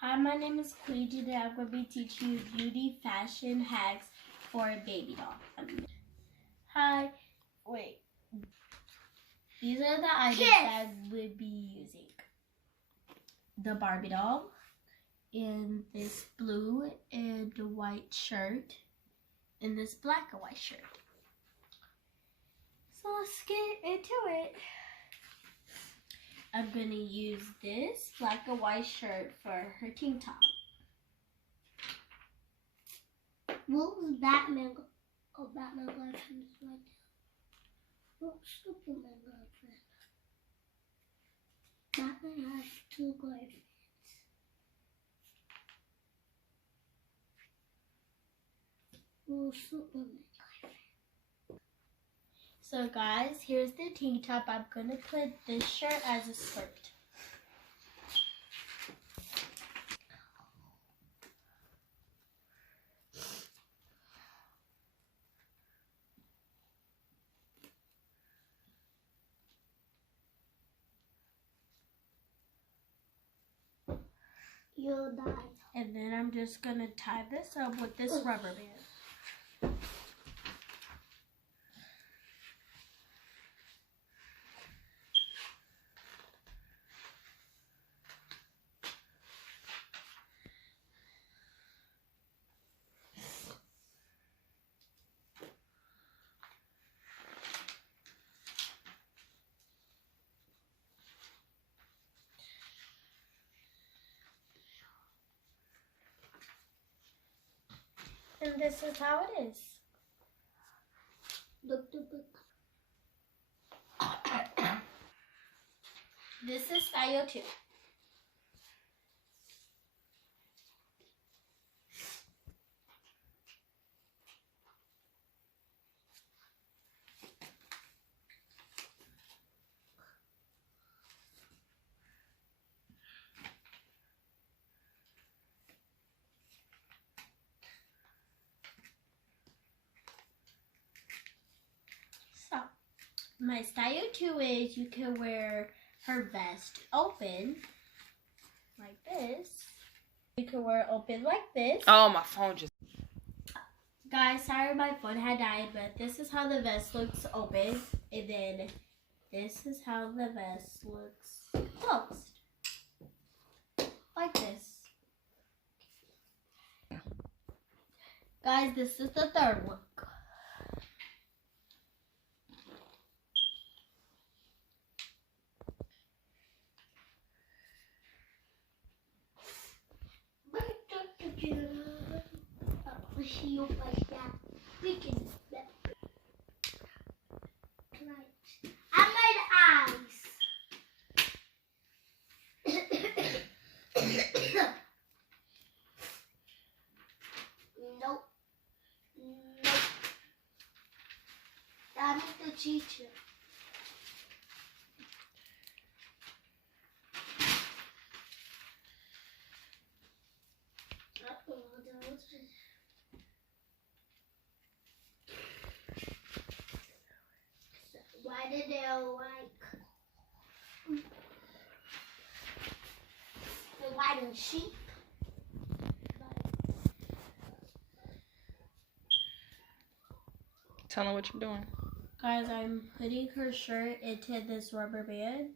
Hi, my name is Queen. Today I'm going to be teaching you beauty fashion hacks for a baby doll. Hi, wait. These are the items that we'll be using. The Barbie doll in this blue and white shirt and this black and white shirt. So let's get into it. I'm going to use this black and white shirt for her tank top. What was Batman? Oh, Batman girlfriend is right there. What Superman girlfriend? Batman has two girlfriends. What Superman girlfriend? So guys, here's the tank top. I'm going to put this shirt as a skirt. You'll die. And then I'm just going to tie this up with this rubber band. And this is how it is. Look the book. This is style 2. So, my style 2 is you can wear her vest open like this. You can wear it open like this. Oh, my phone just... Guys, sorry my phone had died, but this is how the vest looks open. And then this is how the vest looks closed. Like this. Guys, this is the third look. I made eyes. Nope. Nope. I'm the teacher. Why did they like the white and sheep? Tell them what you're doing. Guys, I'm putting her shirt into this rubber band.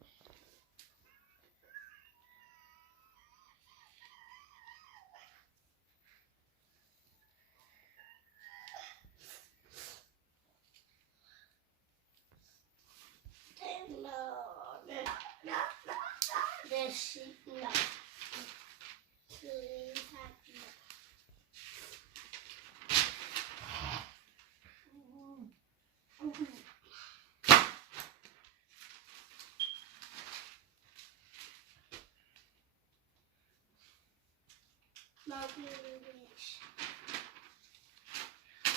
No. This sheep, no.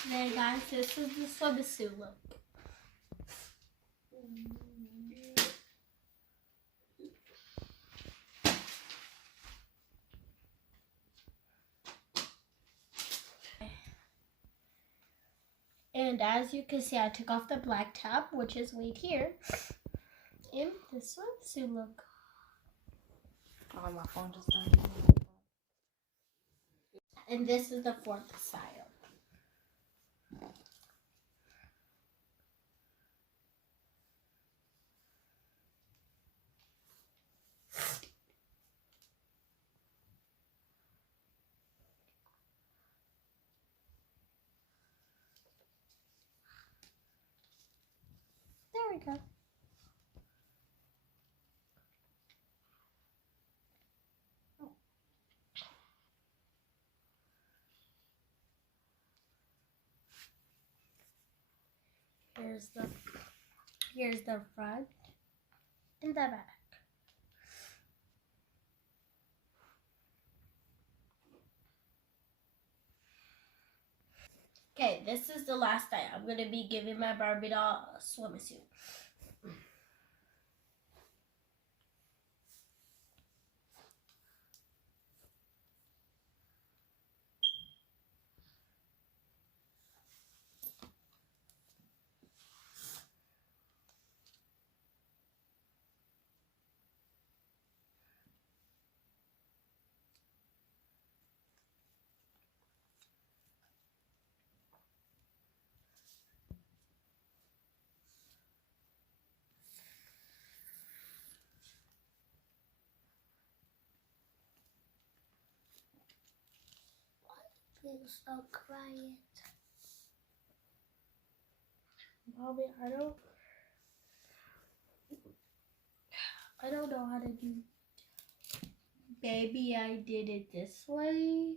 Then guys, this is the swimsuit look. And as you can see, I took off the black top, which is right here, in the swimsuit look. Oh, my phone just died. And this is the fourth style. There we go. Here's the front and the back. Okay, this is the last style. I'm going to be giving my Barbie doll a swimsuit. It's so quiet. Bobby, I don't know how to do. Maybe I did it this way.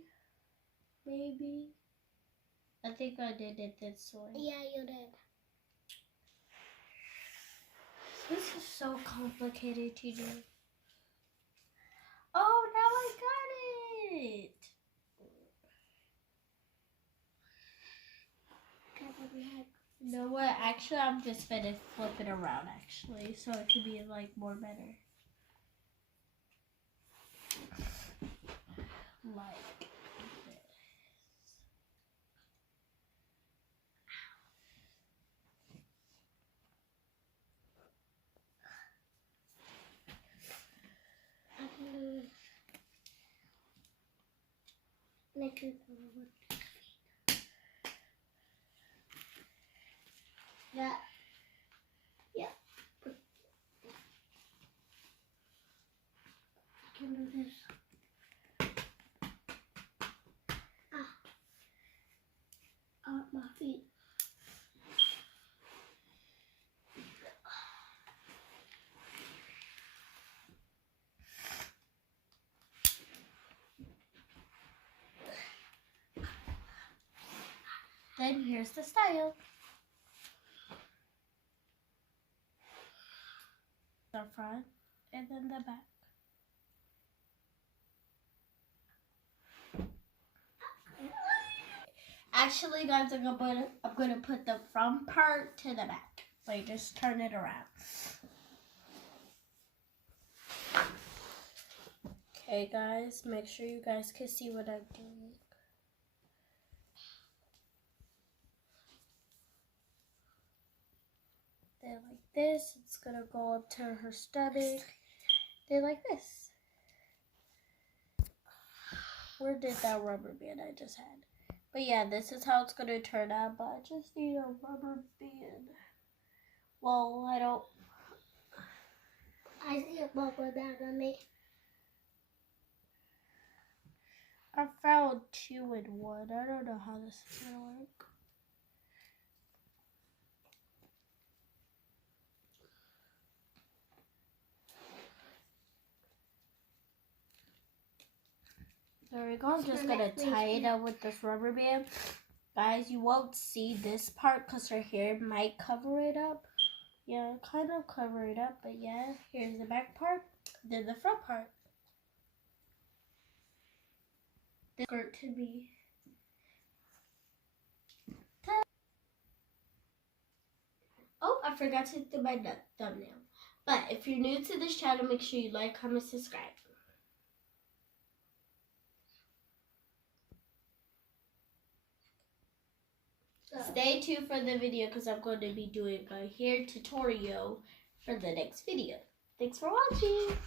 Maybe. I think I did it this way. Yeah, you did. This is so complicated to do. Oh, now I got it. You know what? Actually, I'm just gonna flip it around, actually, so it could be like more better. Like this. Make it yeah. Yeah. I can do this. My feet. Then here's the style. The front and then the back. Actually, guys, I'm gonna put the front part to the back. Like, just turn it around. Okay, guys, make sure you guys can see what I'm doing. Then like this, it's gonna go up to her stomach. Then like this. Where did that rubber band I just had? But yeah, this is how it's gonna turn out, but I just need a rubber band. Well, I see a rubber band on me. I found 2 in 1. I don't know how this is gonna work. There we go. I'm just gonna tie it up with this rubber band. Guys, you won't see this part because her hair might cover it up. Yeah, kind of cover it up, but yeah, here's the back part, then the front part. The skirt to be. Oh, I forgot to do my thumbnail. But if you're new to this channel, make sure you like, comment, subscribe. Stay tuned for the video because I'm going to be doing a hair tutorial for the next video. Thanks for watching.